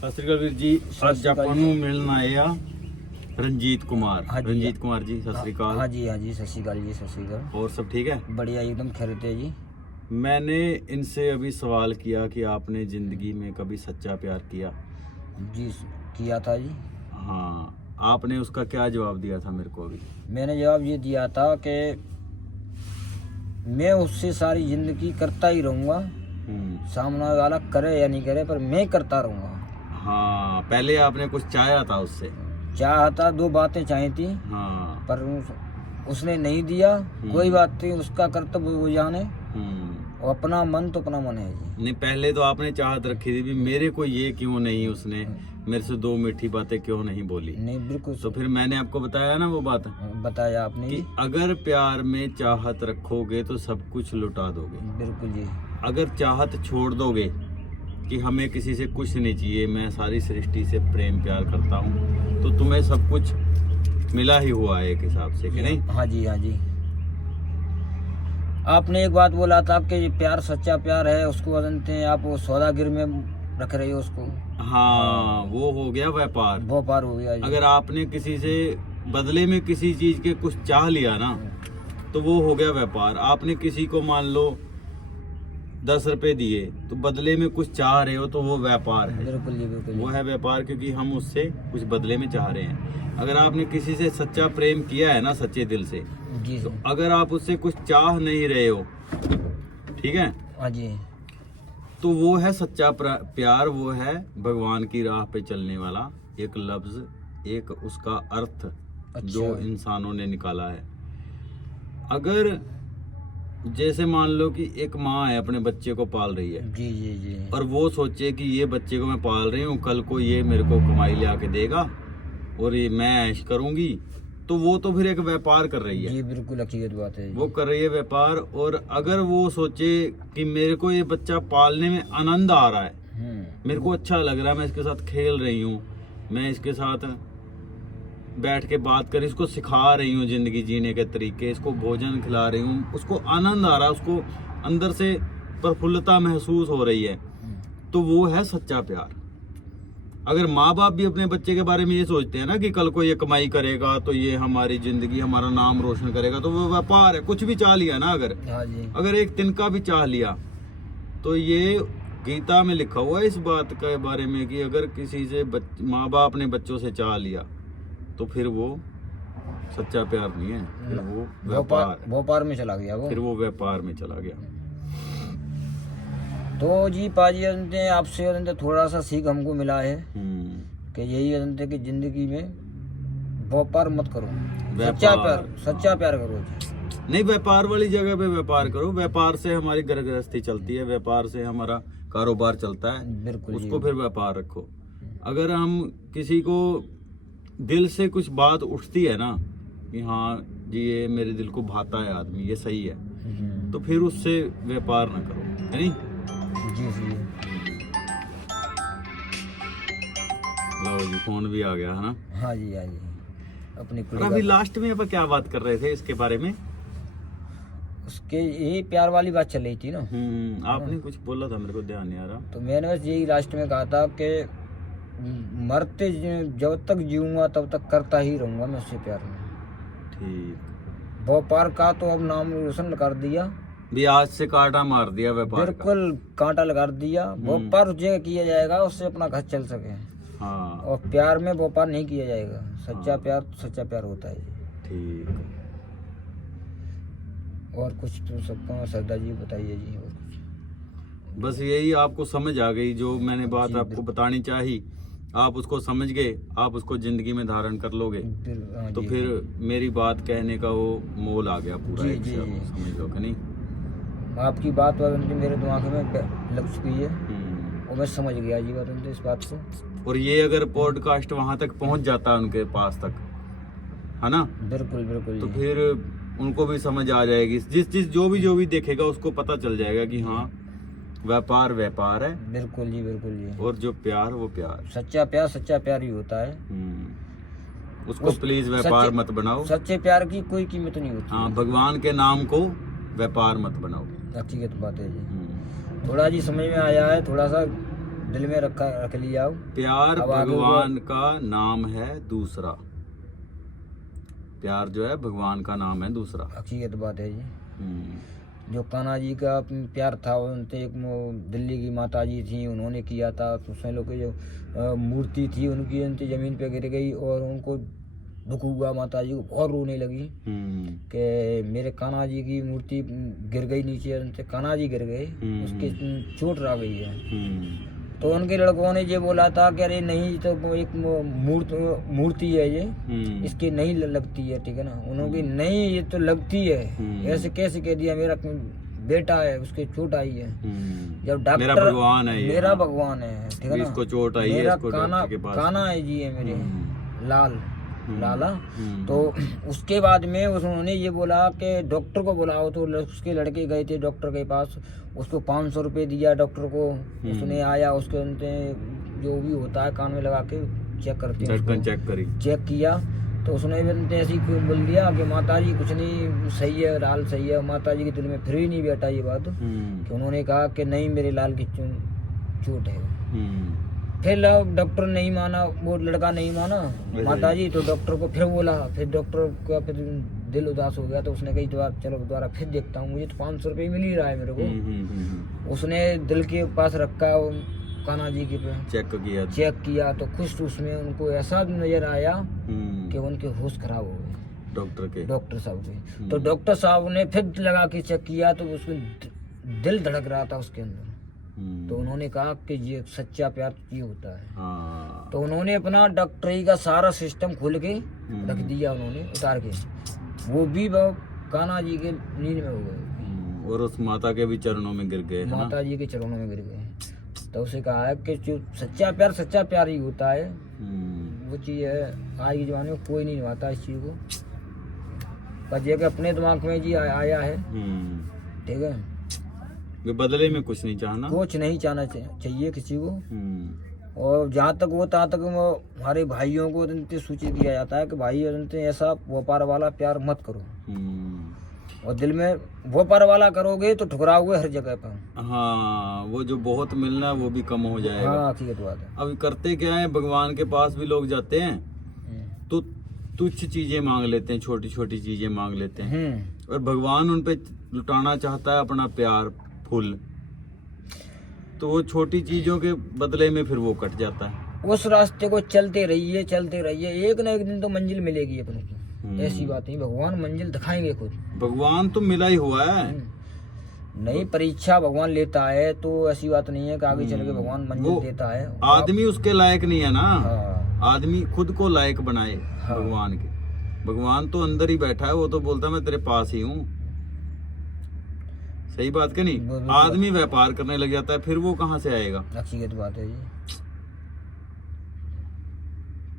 ਸਤਿ ਸ਼੍ਰੀ ਅਕਾਲ ਵੀਰ ਜੀ। ਅੱਜ ਆਪਾਂ ਨੂੰ ਮਿਲਣ ਆਏ ਆ रंजीत कुमार। रंजीत कुमार जी सत श्री अकाल। हाँ जी सत श्री अकाल जी, सत श्री अकाल। और सब ठीक है? बढ़िया एकदम खैरियत है जी। मैंने इनसे अभी सवाल किया कि आपने जिंदगी में कभी सच्चा प्यार किया? जी किया था जी। हाँ, आपने उसका क्या जवाब दिया था मेरे को? अभी मैंने जवाब ये दिया था कि मैं उससे सारी जिंदगी करता ही रहूँगा, सामने वाला करे या नहीं करे पर मैं करता रहूँगा। हाँ, पहले आपने कुछ चाहा था उससे? चाहता, दो बातें चाही थी। हाँ, पर उसने नहीं दिया। कोई बात नहीं, उसका कर्तव्य वो जाने। और अपना मन तो अपना मन है जी। नहीं, पहले तो आपने चाहत रखी थी भी मेरे को ये क्यों नहीं, उसने मेरे से दो मीठी बातें क्यों नहीं बोली? नहीं बिल्कुल। तो फिर मैंने आपको बताया ना वो बात, बताया आपने कि अगर प्यार में चाहत रखोगे तो सब कुछ लुटा दोगे। बिल्कुल जी। अगर चाहत छोड़ दोगे कि हमें किसी से कुछ नहीं चाहिए, मैं सारी सृष्टि से प्रेम प्यार करता हूँ, तो तुम्हें सब कुछ मिला ही हुआ है एक हिसाब से, कि नहीं? हाँ जी हाँ जी। आपने एक बात बोला था कि प्यार सच्चा प्यार है, उसको जानते हैं आप, वो सौदागिर में रख रही हो उसको। हाँ, वो हो गया व्यापार। व्यापार हो गया जी। अगर आपने किसी से बदले में किसी चीज के कुछ चाह लिया ना, तो वो हो गया व्यापार। आपने किसी को मान लो 10 रुपए दिए, तो बदले में कुछ चाह रहे हो, तो वो व्यापार है। बिल्कुल जी बिल्कुल। वो है व्यापार, क्योंकि हम उससे कुछ बदले में चाह रहे हैं। अगर आपने किसी से सच्चा प्रेम किया है ना, सच्चे दिल से, जी तो अगर आप उससे कुछ चाह नहीं रहे हो, ठीक है, हाँ जी, तो वो है सच्चा प्यार। वो है भगवान की राह पे चलने वाला एक लफ्ज, एक उसका अर्थ। अच्छा। जो इंसानों ने निकाला है। अगर जैसे मान लो कि एक माँ है, अपने बच्चे को पाल रही है, जी जी जी, और वो सोचे कि ये बच्चे को मैं पाल रही हूँ, कल को ये मेरे को कमाई ले आके देगा और ये मैं ऐश करूंगी, तो वो तो फिर एक व्यापार कर रही है। जी बिल्कुल हकीकत बात है। वो कर रही है व्यापार। और अगर वो सोचे कि मेरे को ये बच्चा पालने में आनंद आ रहा है, मेरे को अच्छा लग रहा है, मैं इसके साथ खेल रही हूँ, मैं इसके साथ बैठ के बात कर, इसको सिखा रही हूँ जिंदगी जीने के तरीके, इसको भोजन खिला रही हूँ, उसको आनंद आ रहा है, उसको अंदर से प्रफुल्लता महसूस हो रही है, तो वो है सच्चा प्यार। अगर माँ बाप भी अपने बच्चे के बारे में ये सोचते हैं ना कि कल को ये कमाई करेगा, तो ये हमारी जिंदगी, हमारा नाम रोशन करेगा, तो वो व्यापार है। कुछ भी चाह लिया ना, अगर एक तिनका भी चाह लिया, तो ये गीता में लिखा हुआ है इस बात के बारे में कि अगर किसी से माँ बाप ने बच्चों से चाह लिया, तो फिर वो सच्चा प्यार नहीं है, फिर वो व्यापार में चला गया। फिर वो व्यापार में चला गया। तो जी पाजी आपसे थोड़ा सा सीख हमको मिला है कि यही कि जिंदगी में व्यापार मत करो, सच्चा प्यार करो। नहीं, व्यापार वाली जगह पे व्यापार करो। व्यापार से हमारी घर गृहस्थी चलती है, व्यापार से हमारा कारोबार चलता है। बिल्कुल, उसको फिर व्यापार रखो। अगर हम किसी को दिल से कुछ बात उठती है ना कि हाँ जी ये मेरे दिल को भाता है आदमी, ये सही है, तो फिर उससे व्यापार ना करो, है नहीं? जी जी। लो जी, फोन भी आ गया है ना। हाँ जी हाँ जी। अपनी अभी लास्ट में अपन क्या बात कर रहे थे इसके बारे में? उसके यही प्यार वाली बात चल रही थी ना। आपने कुछ बोला था, मेरे को ध्यान नहीं आ रहा। तो मैंने बस यही लास्ट में कहा था कि मरते जब तक जीऊंगा तब तक करता ही रहूंगा मैं उससे प्यार में। ठीक। व्यापार का तो अब नाम रोशन कर दिया, भी आज से कांटा मार दिया व्यापार। बिल्कुल कांटा लगा दिया। व्यापार उस जगह किया जाएगा उससे अपना घर चल सके। हाँ। और प्यार में व्यापार नहीं किया जाएगा। सच्चा प्यार सच्चा प्यार होता है। ठीक। और कुछ तो सबको सरदार जी बताइए जी। और कुछ बस यही आपको समझ आ गई, जो मैंने बात आपको बतानी चाही, आप उसको समझ गए, आप उसको जिंदगी में धारण कर लोगे, तो फिर मेरी बात कहने का वो मोल आ गया पूरा। जी, एक जी, समझ लो कि नहीं? आपकी बात मेरे दिमाग में लग चुकी है और मैं समझ गया जी बात इस बात को। और ये अगर पॉडकास्ट वहां तक पहुंच जाता है उनके पास तक, है ना? बिल्कुल बिल्कुल। तो फिर उनको भी समझ आ जाएगी, जिस जो भी देखेगा उसको पता चल जाएगा कि हाँ व्यापार व्यापार है। बिल्कुल जी बिल्कुल जी। और जो प्यार वो प्यार, सच्चा प्यार ही होता है। उसको प्लीज व्यापार मत बनाओ। सच्चे प्यार की कोई कीमत नहीं होती। हाँ, भगवान के नाम को व्यापार मत बनाओ। हकीकत बात है जी। थोड़ा जी समझ में आया है, थोड़ा सा दिल में रख लिया हो। प्यार अब आगे भगवान का नाम है दूसरा। प्यार जो है भगवान का नाम है दूसरा। हकीकत बात है जी। हम्म, जो कान्हा जी का प्यार था उनसे एक दिल्ली की माता जी थी, उन्होंने किया था। तो उसमें लोग की जो मूर्ति थी उनकी उनकी ज़मीन पे गिर गई और उनको दुख हुआ, माता जी को बहुत रोने लगी कि मेरे कान्हा जी की मूर्ति गिर गई नीचे, उनसे कान्हा जी गिर गए, उसके चोट आ गई है। तो उनके लड़कों ने ये बोला था कि अरे नहीं, तो वो एक मूर्ति है ये, इसकी नहीं लगती है, ठीक है ना। उन्होंने नहीं ये तो लगती है, ऐसे कैसे कह दिया, मेरा बेटा है उसके चोट आई है। जब डॉक्टर मेरा भगवान है, मेरा भगवान है, ठीक है ना, इसको चोट आई है, मेरा इसको कान्हा है जी, है मेरे लाला। तो उसके बाद में उन्होंने ये बोला कि डॉक्टर को बुलाओ। तो उसके लड़के गए थे डॉक्टर के पास, उसको 500 रुपये दिया डॉक्टर को। उसने आया, उसके उनसे जो भी होता है कान में लगा के चेक करते हैं, चेक किया। तो उसने ऐसे ही बोल दिया कि माता जी कुछ नहीं, सही है, लाल सही है। माता जी के दिल में फिर ही नहीं बैठा ये बात कि उन्होंने कहा कि नहीं, मेरे लाल की चोट है। फिर डॉक्टर नहीं माना, वो लड़का नहीं माना माता जी। तो डॉक्टर को फिर बोला, फिर डॉक्टर का फिर दिल उदास हो गया। तो उसने कही चलो दोबारा फिर देखता हूँ, मुझे तो 500 रुपये मिल ही रहा है मेरे को। उसने दिल के पास रखा कान्हा जी के पे, चेक किया तो कुछ उसमें उनको ऐसा नजर आया कि उनके होश खराब हो गए डॉक्टर साहब के। तो डॉक्टर साहब ने फिर लगा के चेक किया तो उसमें दिल धड़क रहा था उसके अंदर। तो उन्होंने कहा कि ये सच्चा प्यार ये होता है। तो उन्होंने अपना डॉक्टरी का सारा सिस्टम खोल के रख दिया, उन्होंने उतार के, वो भी कान्हा जी के नींद में हो गए और उस माता के भी चरणों में गिर गए, माता जी के चरणों में गिर गए। तो उसे कहा है कि जो सच्चा प्यार ही होता है, वो चीज़ है आज के जमाने में कोई नहीं निभाता इस चीज़ को। बस ये कि अपने दिमाग में जी आया है, ठीक है, बदले में कुछ नहीं चाहना, कुछ नहीं चाहना चाहिए किसी को। और जहाँ तक वो तहाँ तक हमारे भाइयों को सूचित किया जाता है कि भाई ऐसा व्यापार वाला प्यार मत करो। और दिल में व्यापार वाला करोगे तो ठुकराओगे हर जगह पर। हाँ, वो जो बहुत मिलना है वो भी कम हो जाएगा। हाँ, ठीक बात है। अभी करते क्या है, भगवान के पास भी लोग जाते हैं तो तुच्छ चीजें मांग लेते हैं, छोटी छोटी चीजें मांग लेते हैं, और भगवान उन पे लुटाना चाहता है अपना प्यार फुल। तो वो छोटी चीजों के बदले में फिर वो कट जाता है। उस रास्ते को चलते रहिए, एक ना एक दिन तो मंजिल मिलेगी अपने की। ऐसी बात नहीं, भगवान मंजिल दिखाएंगे खुद। भगवान तो मिला ही हुआ है। नहीं, परीक्षा भगवान लेता है, तो ऐसी बात नहीं है कि आगे चल के भगवान मंजिल देता है। आदमी उसके लायक नहीं है ना, आदमी खुद को लायक बनाए भगवान के। भगवान तो अंदर ही बैठा है, वो तो बोलता मैं तेरे पास ही हूँ। सही बात के नहीं? आदमी व्यापार करने लग जाता है, फिर वो कहाँ से आएगा? अच्छी बात है जी।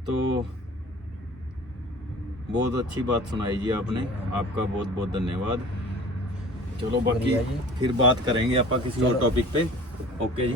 तो बहुत अच्छी बात सुनाई जी आपने, आपका बहुत बहुत धन्यवाद। चलो बाकी फिर बात करेंगे आप किसी और टॉपिक पे। ओके जी।